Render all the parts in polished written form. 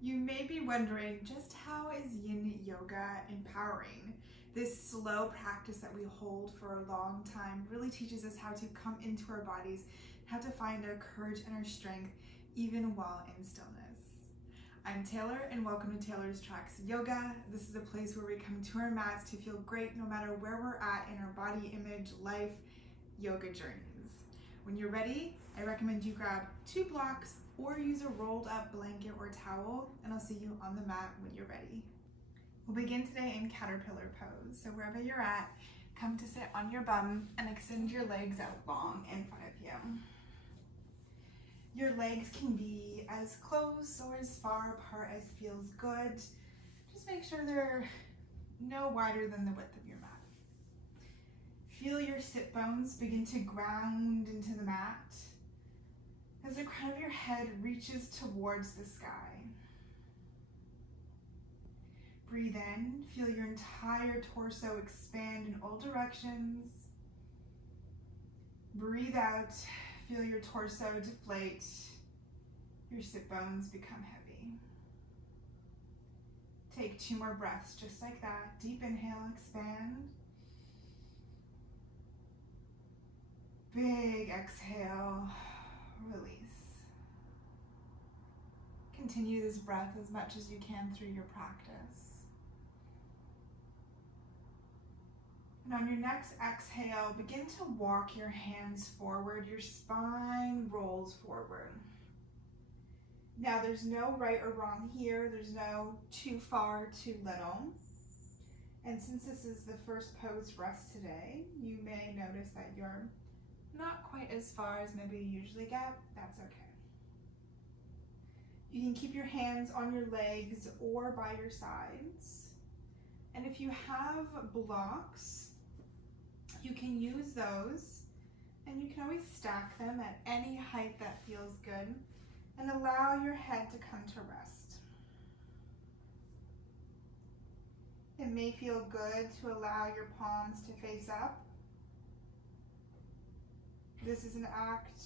You may be wondering, just how is yin yoga empowering? This slow practice that we hold for a long time really teaches us how to come into our bodies, how to find our courage and our strength even while in stillness. I'm Taylor and welcome to Taylor's Tracks Yoga. This is a place where we come to our mats to feel great no matter where we're at in our body image, life, yoga journeys. When you're ready, I recommend you grab 2 blocks or use a rolled up blanket or towel, and I'll see you on the mat when you're ready. We'll begin today in caterpillar pose. So wherever you're at, come to sit on your bum and extend your legs out long in front of you. Your legs can be as close or as far apart as feels good. Just make sure they're no wider than the width of your mat. Feel your sit bones begin to ground into the mat as the crown of your head reaches towards the sky. Breathe in, feel your entire torso expand in all directions. Breathe out, feel your torso deflate, your sit bones become heavy. Take 2 more breaths just like that. Deep inhale, expand. Big exhale, release. Continue this breath as much as you can through your practice. And on your next exhale, begin to walk your hands forward. Your spine rolls forward. Now there's no right or wrong here. There's no too far, too little. And since this is the first pose for us today, you may notice that you're not quite as far as maybe you usually get. That's okay. You can keep your hands on your legs or by your sides. And if you have blocks, you can use those, and you can always stack them at any height that feels good and allow your head to come to rest. It may feel good to allow your palms to face up. This is an act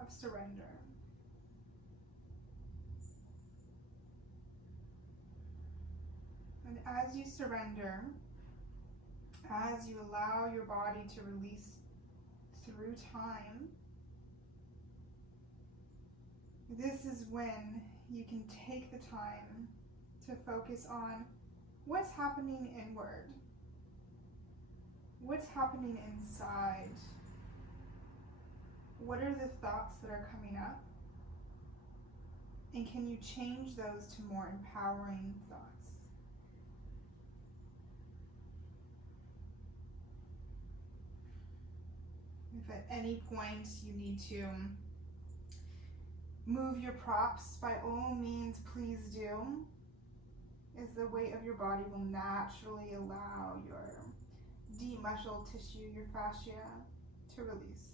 of surrender. And as you surrender, as you allow your body to release through time, this is when you can take the time to focus on what's happening inward, what's happening inside, what are the thoughts that are coming up, and can you change those to more empowering thoughts? If at any point you need to move your props, by all means, please do, as the weight of your body will naturally allow your deep muscle tissue, your fascia, to release.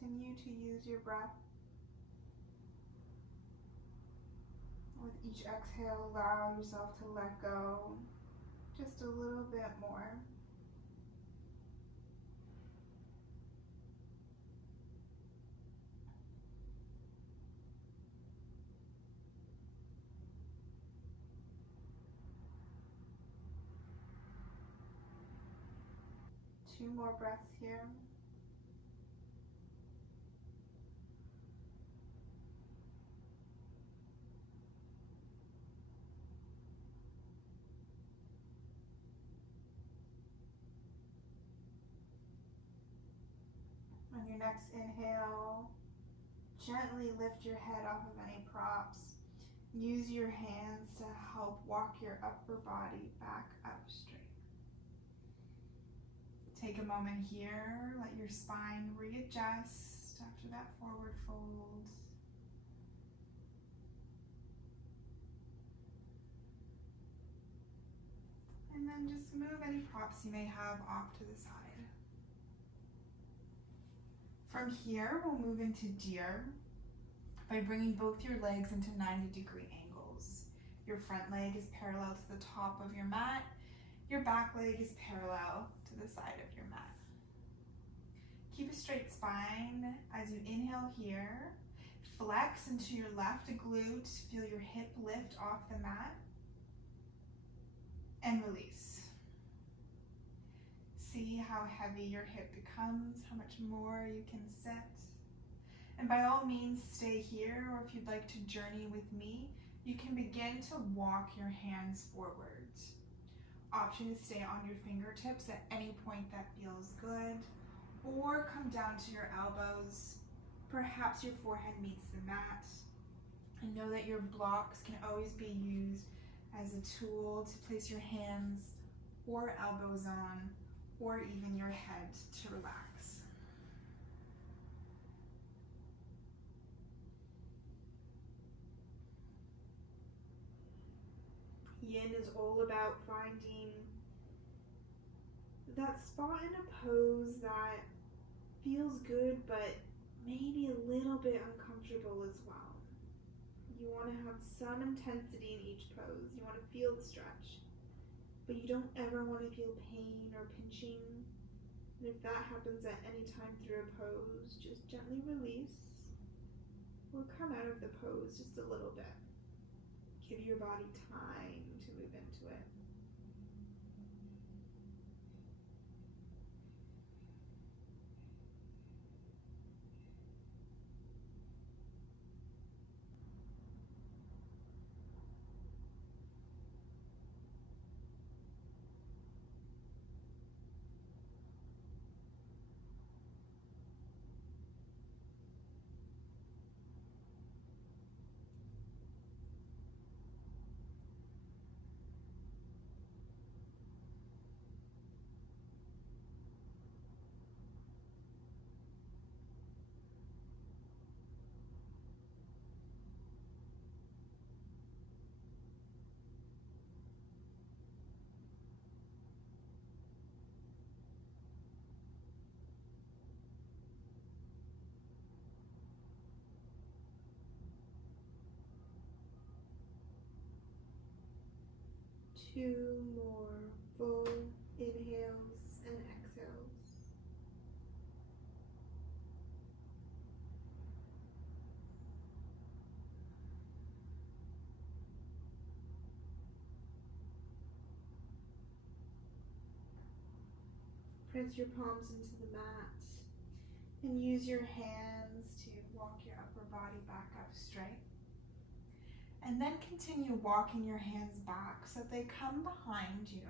Continue to use your breath. With each exhale, allow yourself to let go just a little bit more. Two more breaths here. On your next inhale, gently lift your head off of any props Use your hands to help walk your upper body back up straight. Take a moment here, let your spine readjust after that forward fold. And then just move any props you may have off to the side. From here, we'll move into deer by bringing both your legs into 90-degree angles. Your front leg is parallel to the top of your mat. Your back leg is parallel to the side of your mat. Keep a straight spine as you inhale here. Flex into your left glute. Feel your hip lift off the mat. And release. See how heavy your hip becomes, how much more you can sit. And by all means, stay here, or if you'd like to journey with me, you can begin to walk your hands forward. Option to stay on your fingertips at any point that feels good, or come down to your elbows. Perhaps your forehead meets the mat. And know that your blocks can always be used as a tool to place your hands or elbows on, or even your head to relax. Yin is all about finding that spot in a pose that feels good, but maybe a little bit uncomfortable as well. You want to have some intensity in each pose. You want to feel the stretch, but you don't ever want to feel pain or pinching. And if that happens at any time through a pose, just gently release or come out of the pose just a little bit. Give your body time to move into it. Two more full inhales and exhales. Press your palms into the mat and use your hands to walk your upper body back up straight. And then continue walking your hands back so that they come behind you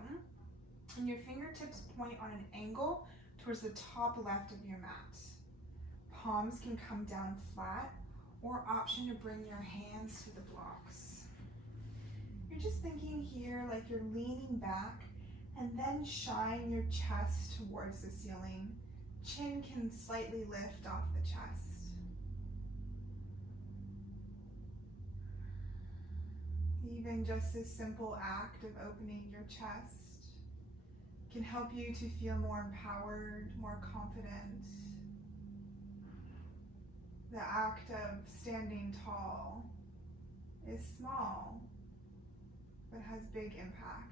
and your fingertips point on an angle towards the top left of your mat. Palms can come down flat, or option to bring your hands to the blocks. You're just thinking here like you're leaning back, and then shine your chest towards the ceiling. Chin can slightly lift off the chest. Even just this simple act of opening your chest can help you to feel more empowered, more confident. The act of standing tall is small, but has big impact.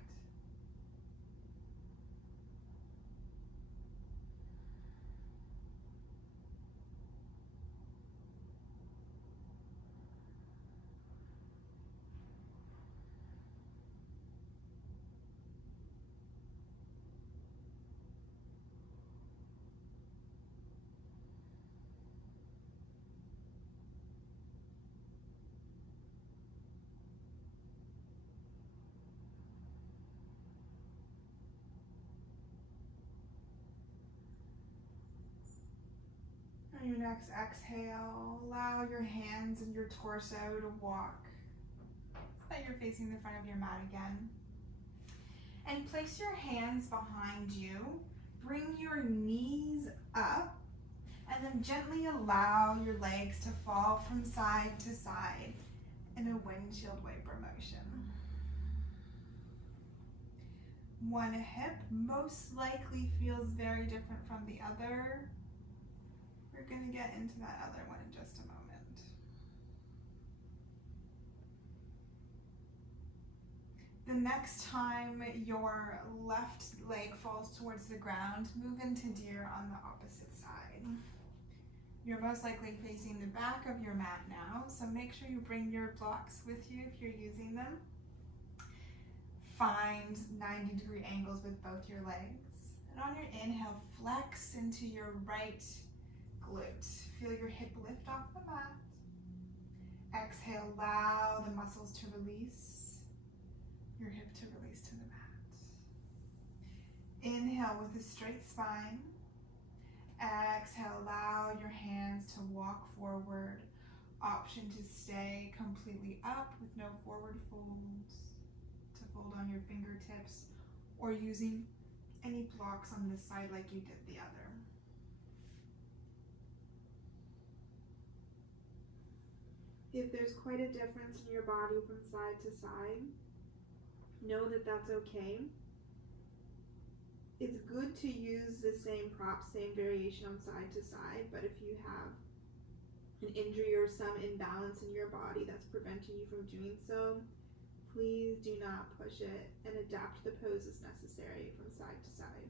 On your next exhale, allow your hands and your torso to walk that you're facing the front of your mat again. And place your hands behind you. Bring your knees up and then gently allow your legs to fall from side to side in a windshield wiper motion. One hip most likely feels very different from the other. We're going to get into that other one in just a moment. The next time your left leg falls towards the ground, move into deer on the opposite side. You're most likely facing the back of your mat now, so make sure you bring your blocks with you if you're using them. Find 90-degree angles with both your legs. And on your inhale, flex into your right glute. Feel your hip lift off the mat. Exhale, allow the muscles to release. Your hip to release to the mat. Inhale with a straight spine. Exhale, allow your hands to walk forward. Option to stay completely up with no forward folds. To fold on your fingertips or using any blocks on this side like you did the other. If there's quite a difference in your body from side to side, know that that's okay. It's good to use the same prop, same variation on side to side, but if you have an injury or some imbalance in your body that's preventing you from doing so, please do not push it and adapt the pose as necessary from side to side.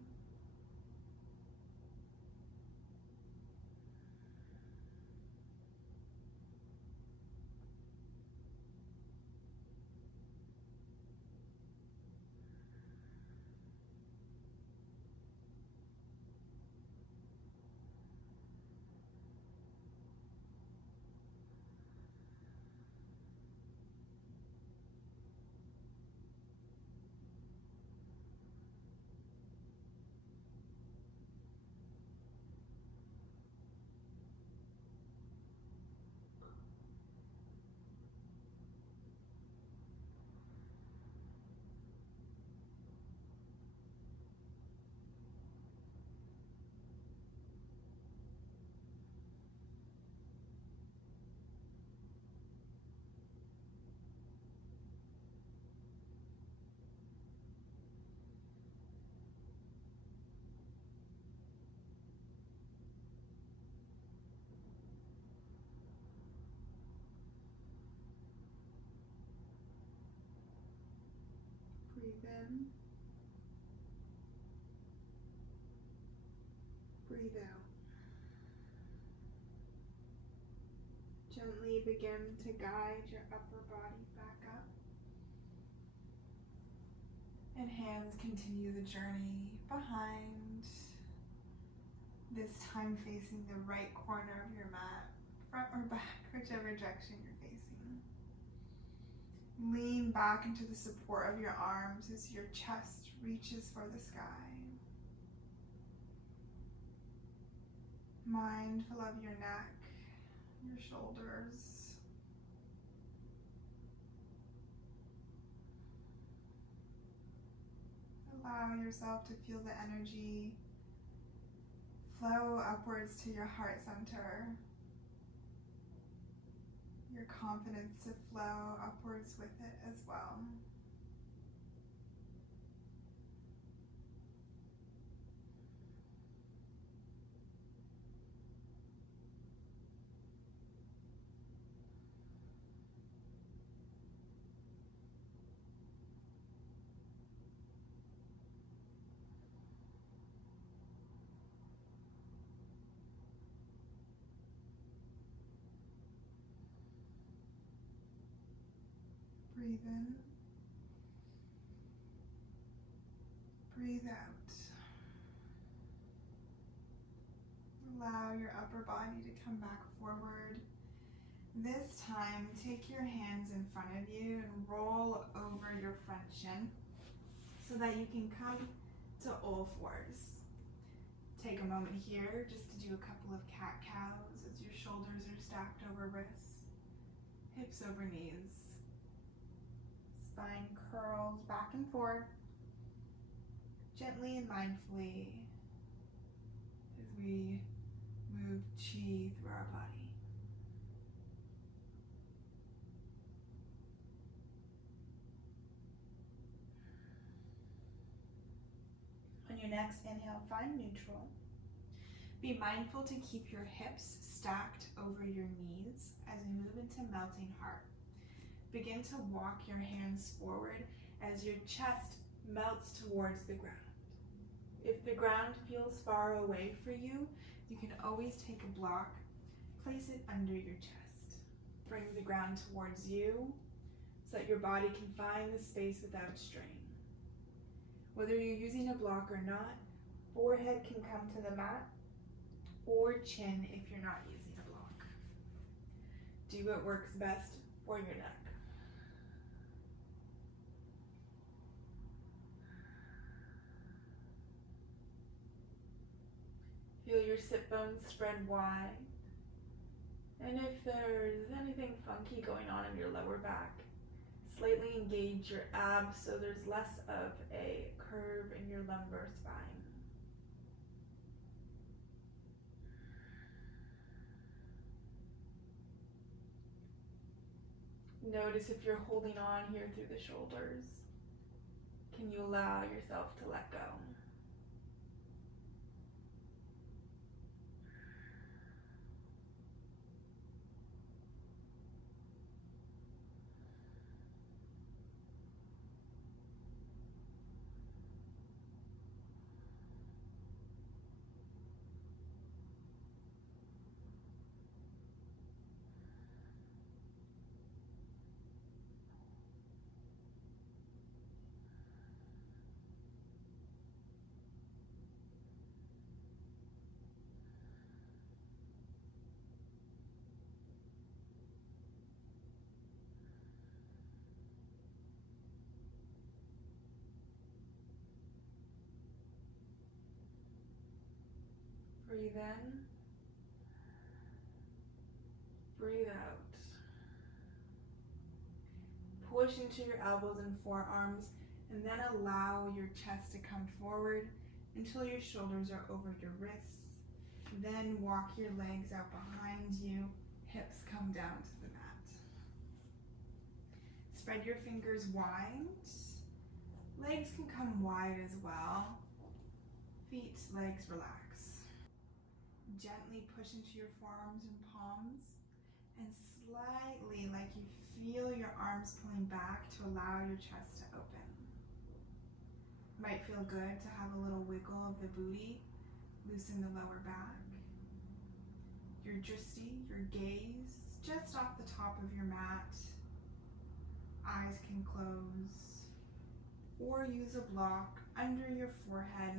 Breathe in. Breathe out. Gently begin to guide your upper body back up. And hands continue the journey behind. This time facing the right corner of your mat, front or back, whichever direction you're facing. Lean back into the support of your arms as your chest reaches for the sky. Mindful of your neck, your shoulders. Allow yourself to feel the energy flow upwards to your heart center. Your confidence to flow upwards with it as well. Breathe in. Breathe out. Allow your upper body to come back forward. This time, take your hands in front of you and roll over your front shin so that you can come to all fours. Take a moment here just to do a couple of cat-cows as your shoulders are stacked over wrists, hips over knees. spine curls back and forth, gently and mindfully, as we move chi through our body. On your next inhale, find neutral. Be mindful to keep your hips stacked over your knees as we move into melting heart. Begin to walk your hands forward as your chest melts towards the ground. If the ground feels far away for you, you can always take a block, place it under your chest. Bring the ground towards you so that your body can find the space without strain. Whether you're using a block or not, forehead can come to the mat, or chin if you're not using a block. Do what works best for your neck. Feel your sit bones spread wide. And if there's anything funky going on in your lower back, slightly engage your abs so there's less of a curve in your lumbar spine. Notice if you're holding on here through the shoulders. Can you allow yourself to let go? Breathe in, breathe out. Push into your elbows and forearms, and then allow your chest to come forward until your shoulders are over your wrists. Then walk your legs out behind you, hips come down to the mat. Spread your fingers wide. Legs can come wide as well. Feet, legs, relax. Gently push into your forearms and palms, and slightly, like you feel your arms pulling back to allow your chest to open. Might feel good to have a little wiggle of the booty, loosen the lower back. Your drishti, your gaze, just off the top of your mat. Eyes can close, or use a block under your forehead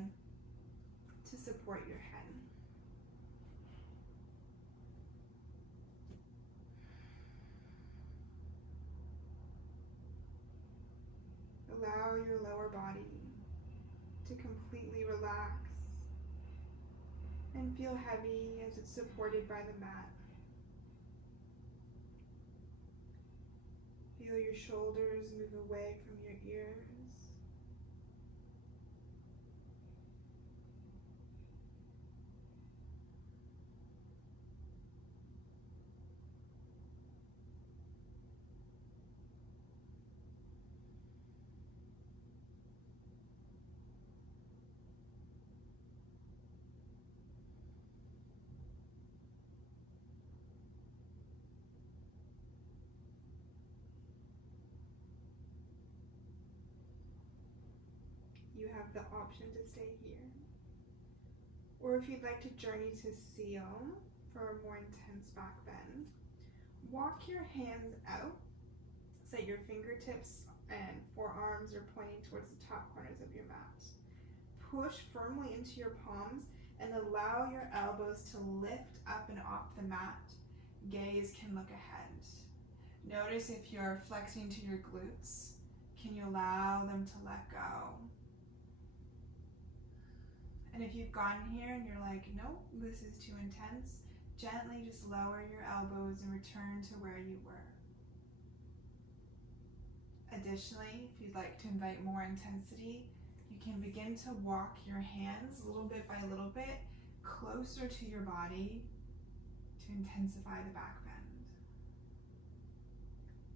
to support your head. Allow your lower body to completely relax and feel heavy as it's supported by the mat. Feel your shoulders move away from your ears. You have the option to stay here. Or if you'd like to journey to Seal for a more intense back bend, walk your hands out so that your fingertips and forearms are pointing towards the top corners of your mat. Push firmly into your palms and allow your elbows to lift up and off the mat. Gaze can look ahead. Notice if you're flexing to your glutes, can you allow them to let go? And if you've gotten here and you're like, nope, this is too intense, gently just lower your elbows and return to where you were. Additionally, if you'd like to invite more intensity, you can begin to walk your hands little bit by little bit closer to your body to intensify the back bend.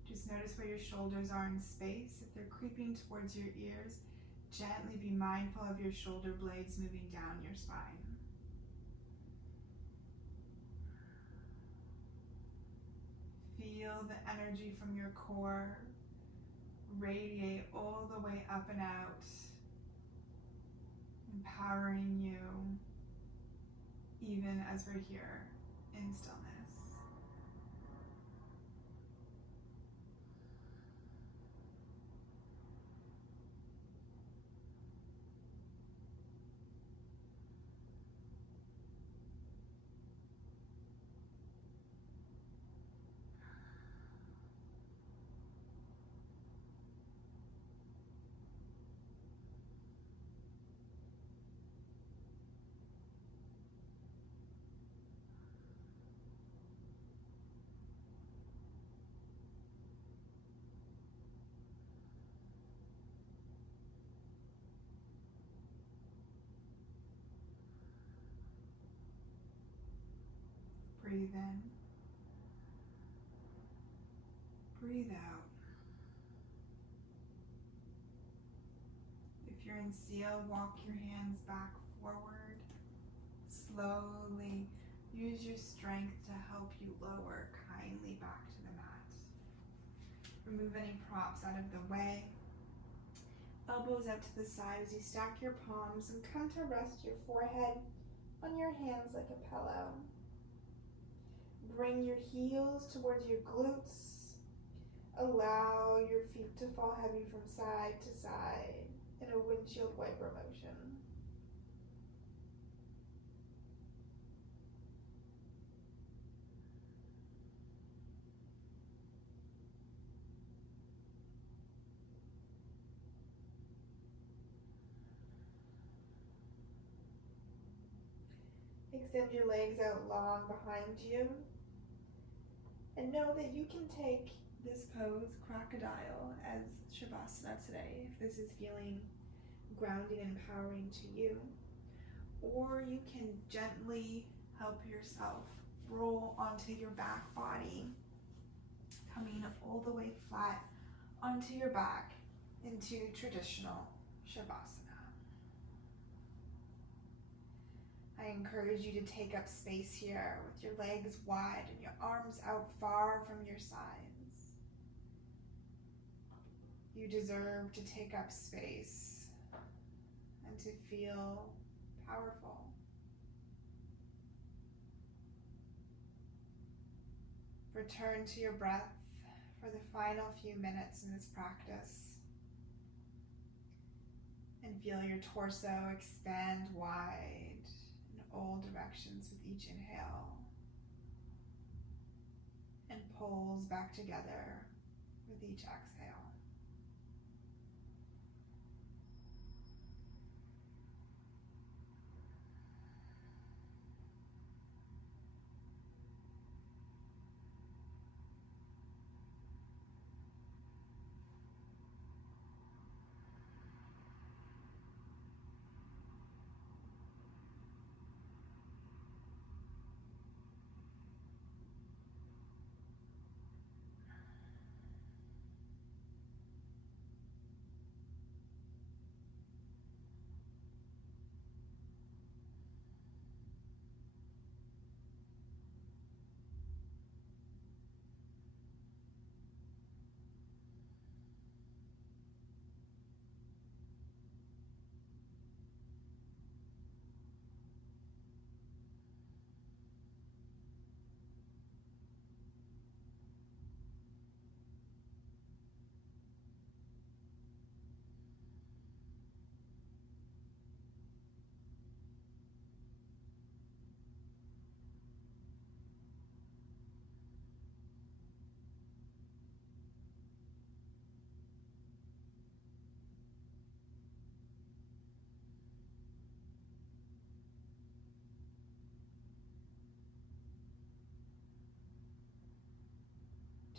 Just notice where your shoulders are in space. If they're creeping towards your ears, gently be mindful of your shoulder blades moving down your spine. Feel the energy from your core radiate all the way up and out, empowering you even as we're here in stillness. Breathe in, breathe out. If you're in seal, walk your hands back forward. Slowly use your strength to help you lower kindly back to the mat. Remove any props out of the way. Elbows out to the side as you stack your palms and come to rest your forehead on your hands like a pillow. Bring your heels towards your glutes. Allow your feet to fall heavy from side to side in a windshield wiper motion. Extend your legs out long behind you. And know that you can take this pose, crocodile, as Shavasana today, if this is feeling grounding and empowering to you. Or you can gently help yourself roll onto your back body, coming all the way flat onto your back into traditional Shavasana. I encourage you to take up space here with your legs wide and your arms out far from your sides. You deserve to take up space and to feel powerful. Return to your breath for the final few minutes in this practice. And feel your torso expand wide in all directions with each inhale, and pulls back together with each exhale.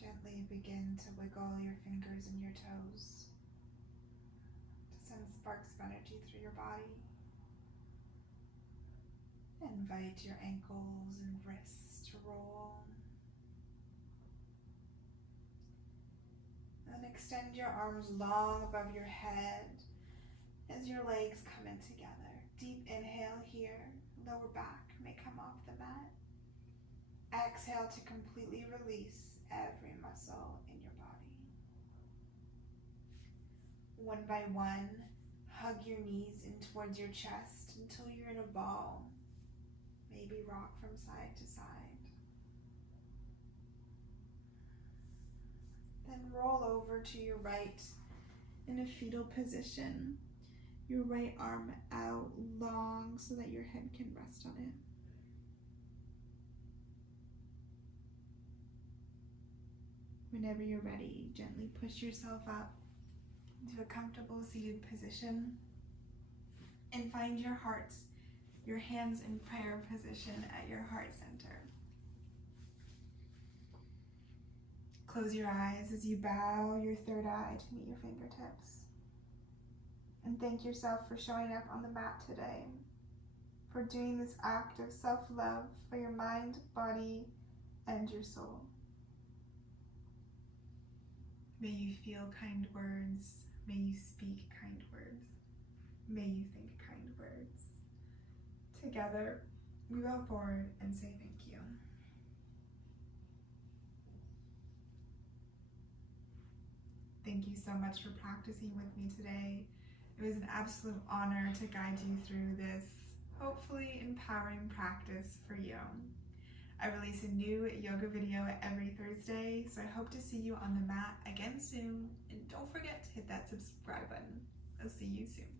Gently begin to wiggle your fingers and your toes to send sparks of energy through your body. Invite your ankles and wrists to roll. And then extend your arms long above your head as your legs come in together. Deep inhale here, lower back may come off the mat. Exhale to completely release every muscle in your body. One by one, hug your knees in towards your chest until you're in a ball. Maybe rock from side to side. Then roll over to your right in a fetal position. Your right arm out long so that your head can rest on it. Whenever you're ready, gently push yourself up into a comfortable seated position and find your heart, your hands in prayer position at your heart center. Close your eyes as you bow your third eye to meet your fingertips. And thank yourself for showing up on the mat today, for doing this act of self-love for your mind, body, and your soul. May you feel kind words. May you speak kind words. May you think kind words. Together, we bow forward and say thank you. Thank you so much for practicing with me today. It was an absolute honor to guide you through this, hopefully empowering practice for you. I release a new yoga video every Thursday, so I hope to see you on the mat again soon. And don't forget to hit that subscribe button. I'll see you soon.